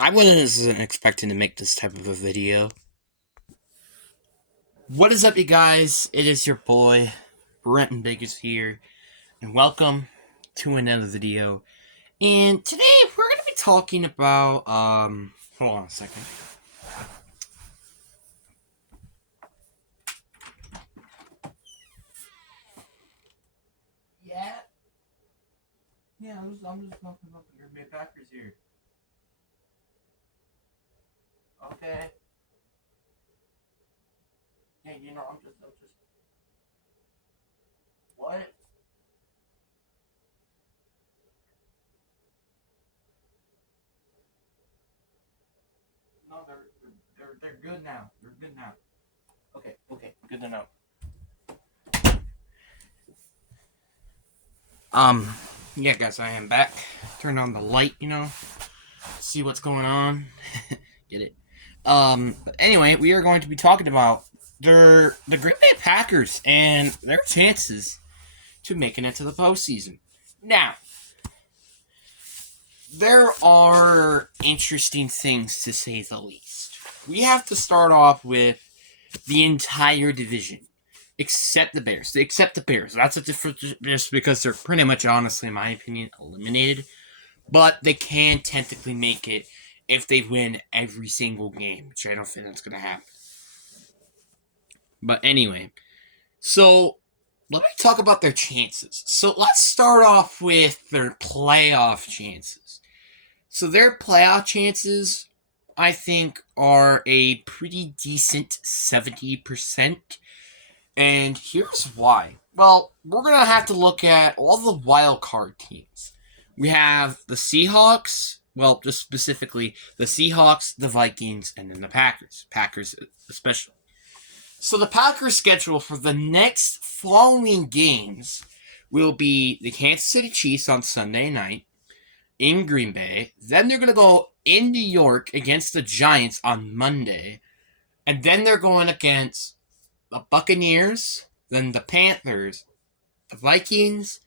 I wasn't expecting to make this type of a video. What is up, you guys? It is your boy, Brenton Biggers here, and welcome to another video. And today we're going to be talking about, hold on a second. Yeah? Yeah, I'm just talking about the Green Bay Packers here. Okay? Yeah, I'm just, what? No, they're good now. They're good now. Okay, good to know. Um, yeah, guys, I am back. Turn on the light, see what's going on. Get it? But anyway, we are going to be talking about the Green Bay Packers and their chances to making it to the postseason. Now, there are interesting things to say the least. We have to start off with the entire division, except the Bears. Except the Bears. That's a different, just because they're pretty much, honestly, in my opinion, eliminated. But they can technically make it if they win every single game, which I don't think that's going to happen. But anyway, so let me talk about their chances. So let's start off with their playoff chances. So their playoff chances, I think, are a pretty decent 70%. And here's why. Well, we're going to have to look at all the wild card teams. We have the Seahawks, well, just specifically the Seahawks, the Vikings, and then the Packers. Packers especially. So the Packers' schedule for the next following games will be the Kansas City Chiefs on Sunday night in Green Bay. Then they're going to go in New York against the Giants on Monday. And then they're going against the Buccaneers, then the Panthers, the Vikings,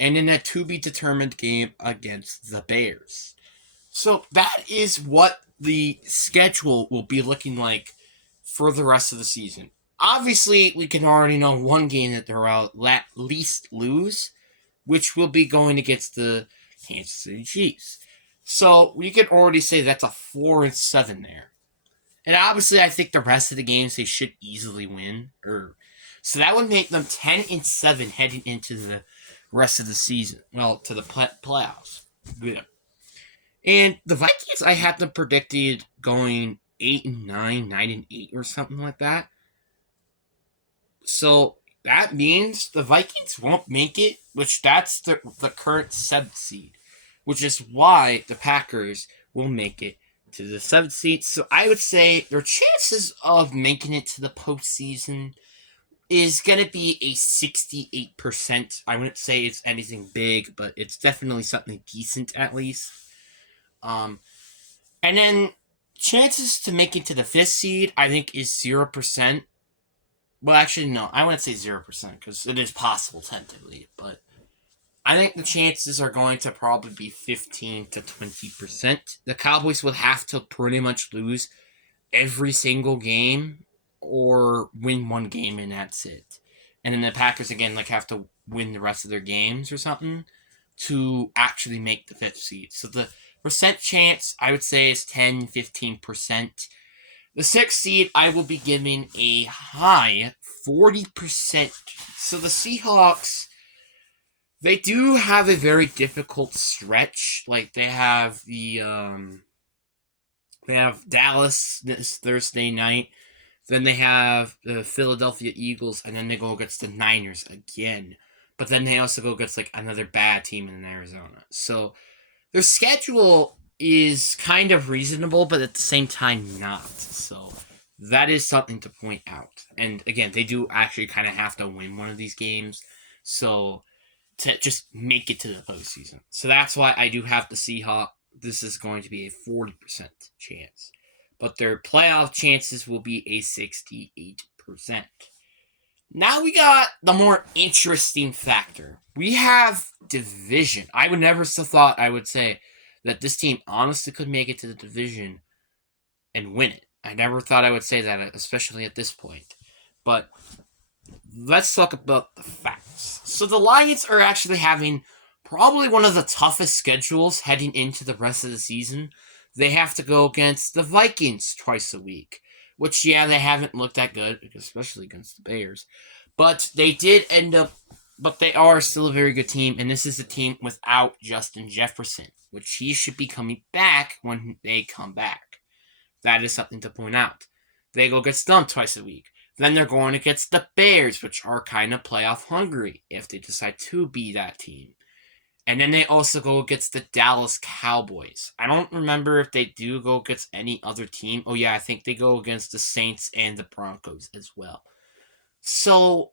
and in a to-be-determined game against the Bears. So that is what the schedule will be looking like for the rest of the season. Obviously, we can already know one game that they'll at least lose, which will be going against the Kansas City Chiefs. So we can already say that's a 4-7 there. And obviously, I think the rest of the games they should easily win. So that would make them 10-7 heading into the rest of the season. Well, to the playoffs. Yeah. And the Vikings, I had them predicted going 8-9, 9-8, or something like that. So that means the Vikings won't make it, which that's the current 7th seed, which is why the Packers will make it to the 7th seed. So I would say their chances of making it to the postseason is going to be a 68%. I wouldn't say it's anything big, but it's definitely something decent at least. And then chances to make it to the 5th seed, I think, is 0%. Well, actually, no, I wouldn't say 0% because it is possible tentatively, but I think the chances are going to probably be 15 to 20%. The Cowboys would have to pretty much lose every single game or win one game and that's it. And then the Packers, again, have to win the rest of their games or something to actually make the 5th seed. So the percent chance, I would say, is 10-15%. The 6th seed, I will be giving a high 40%. So the Seahawks, they do have a very difficult stretch. They have they have Dallas this Thursday night. Then they have the Philadelphia Eagles, and then they go against the Niners again. But then they also go against another bad team in Arizona. So their schedule is kind of reasonable, but at the same time not. So that is something to point out. And again, they do actually kind of have to win one of these games. So to just make it to the postseason. So that's why I do have the Seahawks. This is going to be a 40% chance. But their playoff chances will be a 68%. Now we got the more interesting factor. We have division. I would never have thought I would say that this team honestly could make it to the division and win it. I never thought I would say that, especially at this point. But let's talk about the facts. So the Lions are actually having probably one of the toughest schedules heading into the rest of the season. They have to go against the Vikings twice a week, which, yeah, they haven't looked that good, especially against the Bears. But they did end up, but they are still a very good team, and this is a team without Justin Jefferson, which he should be coming back when they come back. That is something to point out. They go get stumped twice a week. Then they're going against the Bears, which are kind of playoff hungry if they decide to be that team. And then they also go against the Dallas Cowboys. I don't remember if they do go against any other team. Oh, yeah, I think they go against the Saints and the Broncos as well. So,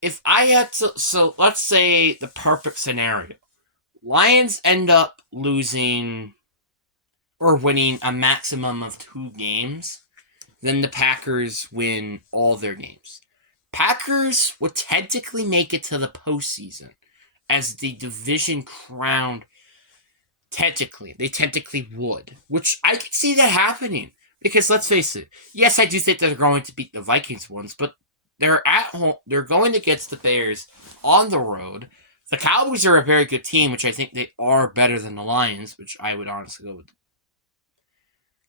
if I had to... So, let's say the perfect scenario. Lions end up losing or winning a maximum of 2 games. Then the Packers win all their games. Packers would technically make it to the postseason as the division crowned. They technically would, which I could see that happening because let's face it. Yes, I do think they're going to beat the Vikings once, but they're at home. They're going against the Bears on the road. The Cowboys are a very good team, which I think they are better than the Lions, which I would honestly go with the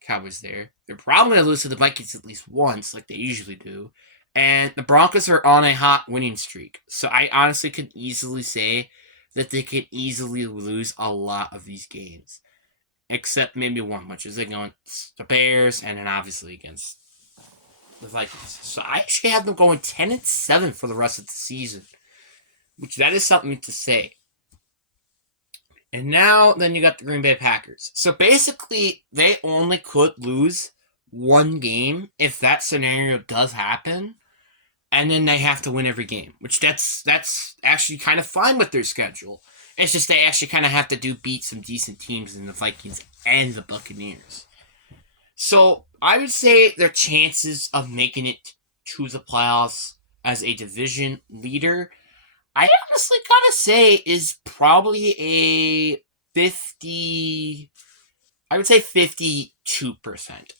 Cowboys there. They're probably going to lose to the Vikings at least once, like they usually do. And the Broncos are on a hot winning streak. So I honestly could easily say that they could easily lose a lot of these games. Except maybe one, which is against the Bears and then obviously against the Vikings. So I actually have them going 10-7 for the rest of the season. Which that is something to say. And now, then you got the Green Bay Packers. So basically, they only could lose one game if that scenario does happen. And then they have to win every game. Which that's actually kind of fine with their schedule. It's just they actually kind of have to beat some decent teams in the Vikings and the Buccaneers. So I would say their chances of making it to the playoffs as a division leader, I honestly gotta say, is probably a 50... I would say 52%.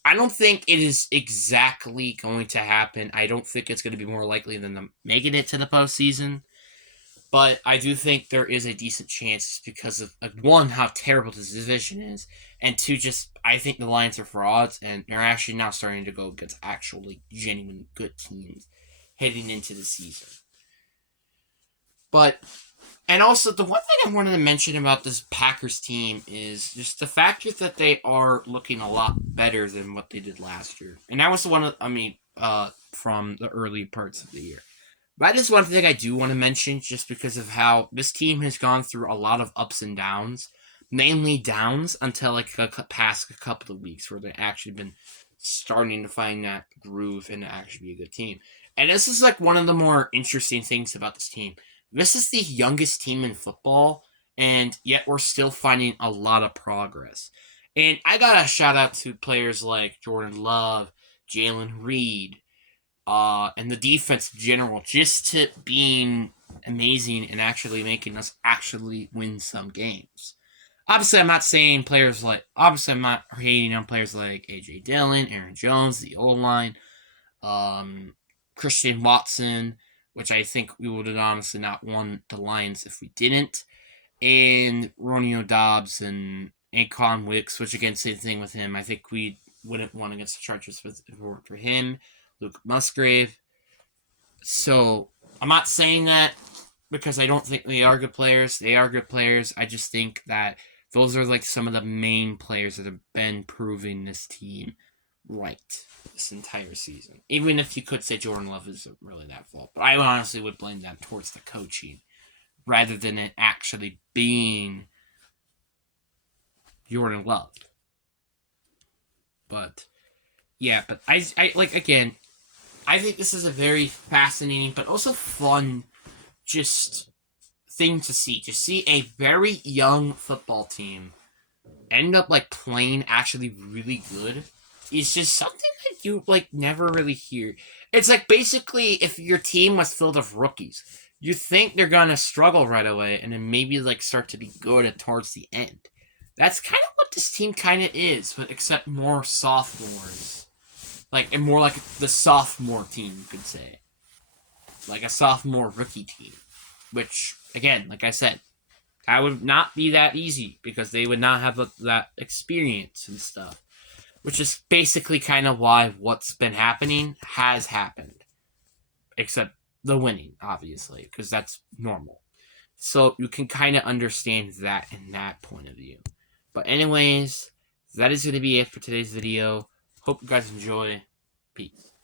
I don't think it is exactly going to happen. I don't think it's going to be more likely than them making it to the postseason. But I do think there is a decent chance because of, one, how terrible this division is, and two, just, I think the Lions are frauds, and they're actually now starting to go against actually genuine good teams heading into the season. But, and also, the one thing I wanted to mention about this Packers team is just the fact that they are looking a lot better than what they did last year. And that was from the early parts of the year. That is one thing I do want to mention just because of how this team has gone through a lot of ups and downs. Mainly downs until like past a couple of weeks where they've actually been starting to find that groove and to actually be a good team. And this is like one of the more interesting things about this team. This is the youngest team in football, and yet we're still finding a lot of progress. And I got to shout out to players like Jordan Love, Jalen Reed, and the defense in general, just to being amazing and actually making us actually win some games. Obviously, I'm not hating on players like A.J. Dillon, Aaron Jones, the O-line, Christian Watson, which I think we would have honestly not won the Lions if we didn't, and Romeo Doubs and Akon Wicks, which again, same thing with him. I think we wouldn't won against the Chargers if it weren't for him. Luke Musgrave. So, I'm not saying that because I don't think they are good players. They are good players. I just think that those are like some of the main players that have been proving this team right this entire season. Even if you could say Jordan Love isn't really that fault. But I honestly would blame that towards the coaching rather than it actually being Jordan Love. But, yeah, but I again, I think this is a very fascinating but also fun just thing to see. To see a very young football team end up like playing actually really good is just something that you like never really hear. It's like basically if your team was filled of rookies, you think they're gonna struggle right away and then maybe like start to be good towards the end. That's kind of what this team kind of is, but except more sophomores. And more like the sophomore team, you could say. Like a sophomore rookie team. Which, again, like I said, that would not be that easy because they would not have that experience and stuff. Which is basically kind of why what's been happening has happened. Except the winning, obviously, because that's normal. So you can kind of understand that in that point of view. But anyways, that is going to be it for today's video. Hope you guys enjoy. Peace.